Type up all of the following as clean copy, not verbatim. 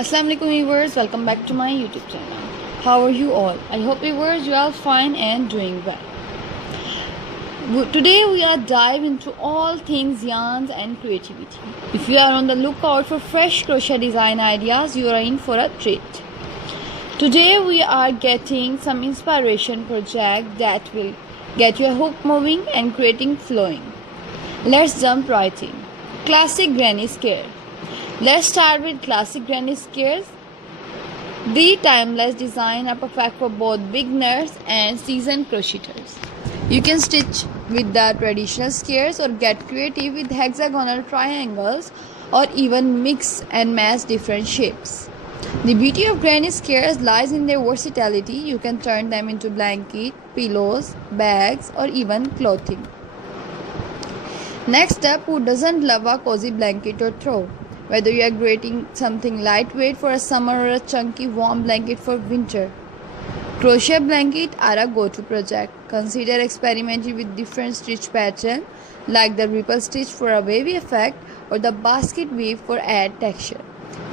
Assalamu alaikum viewers, welcome back to my YouTube channel. How are you all? I hope viewers you are fine and doing well. Today we are dive into all things yarns and creativity. If you are on the lookout for fresh crochet design ideas, you are in for a treat. Today we are getting some inspiration project that will get your hook moving and creating flowing. Let's jump right in. Classic granny scare. Let's start with classic granny scares. The timeless design are perfect for both beginners and seasoned crocheters. You can stitch with the traditional squares or get creative with hexagonal triangles or even mix and match different shapes. The beauty of granny squares lies in their versatility. You can turn them into blankets, pillows, bags, or even clothing. Next up, who doesn't love a cozy blanket or throw? Whether you are creating something lightweight for a summer or a chunky warm blanket for winter, crochet blankets are a go-to project. Consider experimenting with different stitch patterns like the ripple stitch for a wavy effect or the basket weave for add texture.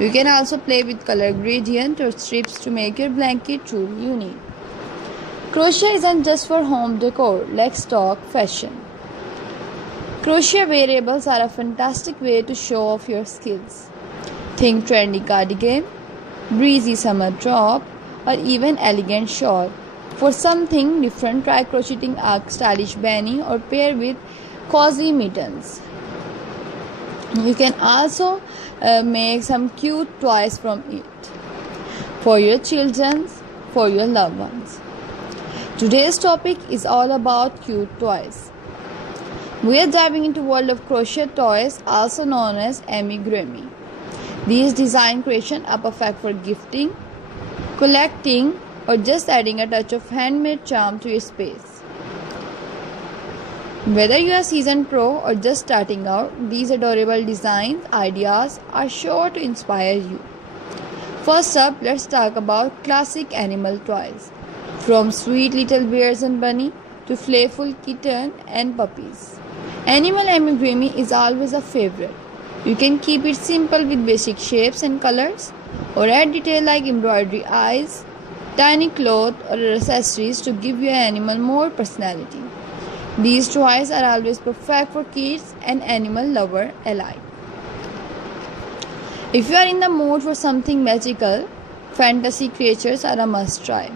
You can also play with color gradient or strips to make your blanket truly unique. Crochet isn't just for home decor. Let's talk fashion. Crochet wearables are a fantastic way to show off your skills. Think trendy cardigan, breezy summer top, or even elegant shawl. For something different, try crocheting a stylish bunny or pair with cozy mittens. You can also make some cute toys from it for your children, for your loved ones. Today's topic is all about cute toys. We are diving into the world of crochet toys, also known as amigurumi. These design creations are perfect for gifting, collecting, or just adding a touch of handmade charm to your space. Whether you are a seasoned pro or just starting out, these adorable design ideas are sure to inspire you. First up, let's talk about classic animal toys. From sweet little bears and bunny to playful kitten and puppies. Animal amigurumi is always a favorite. You can keep it simple with basic shapes and colors, or add detail like embroidery eyes, tiny cloth, or accessories to give your animal more personality. These toys are always perfect for kids and animal lovers alike. If you are in the mood for something magical, fantasy creatures are a must-try.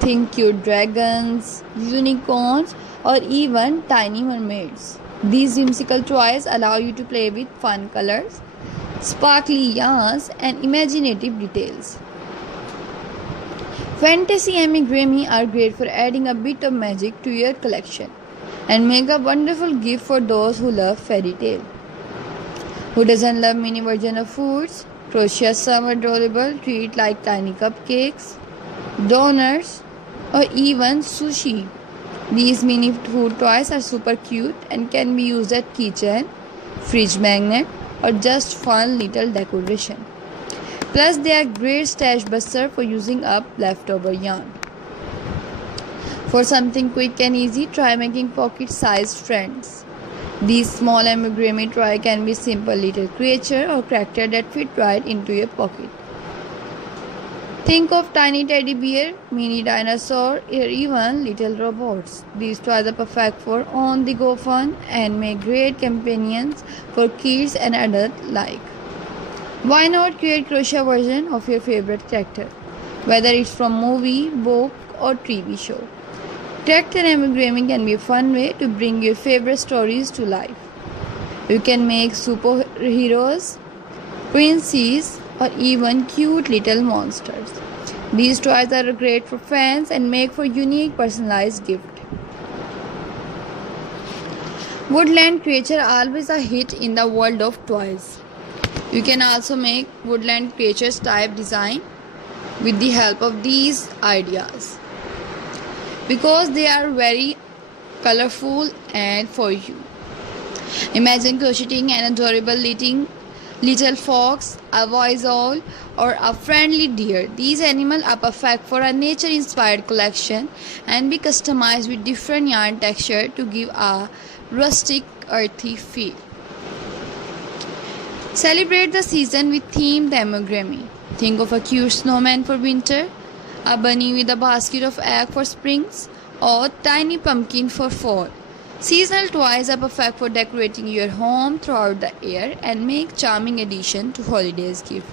Think cute dragons, unicorns, or even tiny mermaids. These whimsical toys allow you to play with fun colors, sparkly yarns, and imaginative details. Fantasy amigurumi are great for adding a bit of magic to your collection and make a wonderful gift for those who love fairy tale. Who doesn't love mini version of foods? Crochet some adorable treat like tiny cupcakes, donuts, or even sushi. These mini food toys are super cute and can be used as keychain, fridge magnet, or just fun little decoration. Plus, they are great stash buster for using up leftover yarn. For something quick and easy, try making pocket-sized friends. These small amigurumi toy can be simple little creature or character that fit right into your pocket. Think of tiny teddy bear, mini dinosaur, or even little robots. These toys are perfect for on-the-go fun and make great companions for kids and adults alike. Why not create crochet version of your favorite character, whether it's from movie, book, or TV show? Character amigurumi can be a fun way to bring your favorite stories to life. You can make superheroes, princes, or even cute little monsters. These toys are great for fans and make for unique personalized gift. Woodland creatures are always a hit in the world of toys. You can also make woodland creatures type design with the help of these ideas because they are very colorful and for you. Imagine crocheting an adorable little fox, a wise owl, or a friendly deer. These animals are perfect for a nature-inspired collection and be customized with different yarn texture to give a rustic, earthy feel. Celebrate the season with themed amigurumi. Think of a cute snowman for winter, a bunny with a basket of eggs for springs, or tiny pumpkin for fall. Seasonal toys are perfect for decorating your home throughout the year and make charming addition to holidays gift.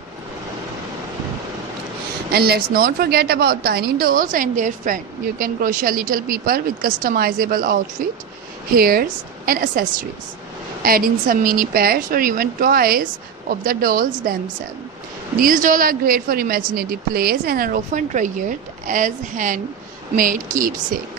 And let's not forget about tiny dolls and their friend. You can crochet little people with customizable outfit, hairs, and accessories. Add in some mini pets or even toys of the dolls themselves. These dolls are great for imaginative plays and are often treasured as handmade keepsake.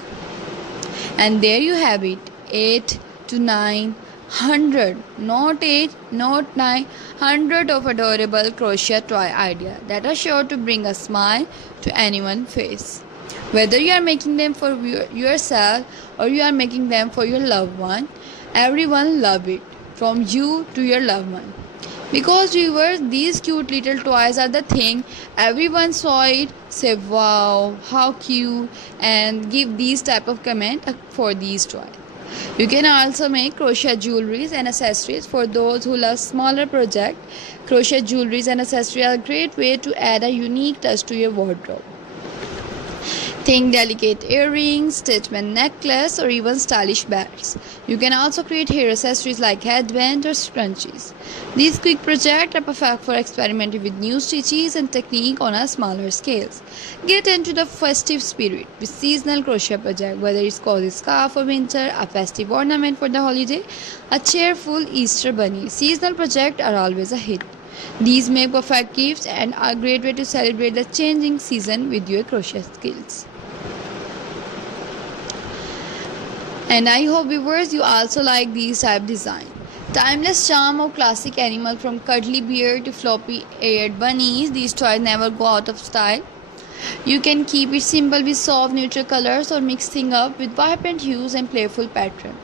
And there you have it, 8 to 900, not 8, not 900 of adorable crochet toy ideas that are sure to bring a smile to anyone's face. Whether you are making them for yourself or you are making them for your loved one, everyone love it, from you to your loved one. Because viewers, these cute little toys are the thing. Everyone saw it, say wow, how cute, and give these type of comment for these toys. You can also make crochet jewelries and accessories for those who love smaller projects. Crochet jewelries and accessories are a great way to add a unique touch to your wardrobe. Think delicate earrings, statement necklace, or even stylish bags. You can also create hair accessories like headbands or scrunchies. These quick projects are perfect for experimenting with new stitches and technique on a smaller scales. Get into the festive spirit with seasonal crochet project, whether it's cozy scarf for winter, a festive ornament for the holiday, a cheerful Easter bunny. Seasonal projects are always a hit. These make perfect gifts and are a great way to celebrate the changing season with your crochet skills. And I hope viewers you also like these type design. Timeless charm of classic animal from cuddly bear to floppy eared bunnies, these toys never go out of style. You can keep it simple with soft neutral colors or mix things up with vibrant hues and playful pattern.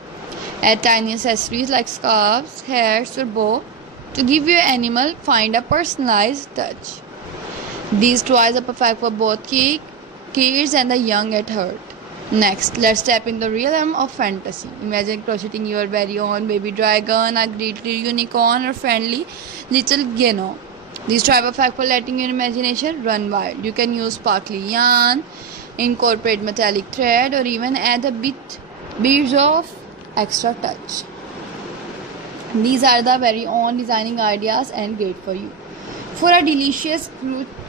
Add tiny accessories like scarves, hairs or bow to give your animal find a personalized touch. These toys are perfect for both kids and the young at heart. Next, let's step in the realm of fantasy. Imagine crocheting your very own baby dragon, a glittering unicorn, or friendly little Geno. These toys are perfect for letting your imagination run wild. You can use sparkly yarn, incorporate metallic thread, or even add a bit of extra touch. These are the very own designing ideas and great for you. For a delicious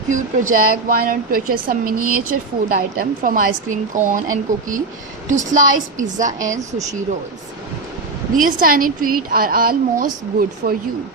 cute project, why not purchase some miniature food item from ice cream cone and cookie to sliced pizza and sushi rolls. These tiny treats are almost good for you.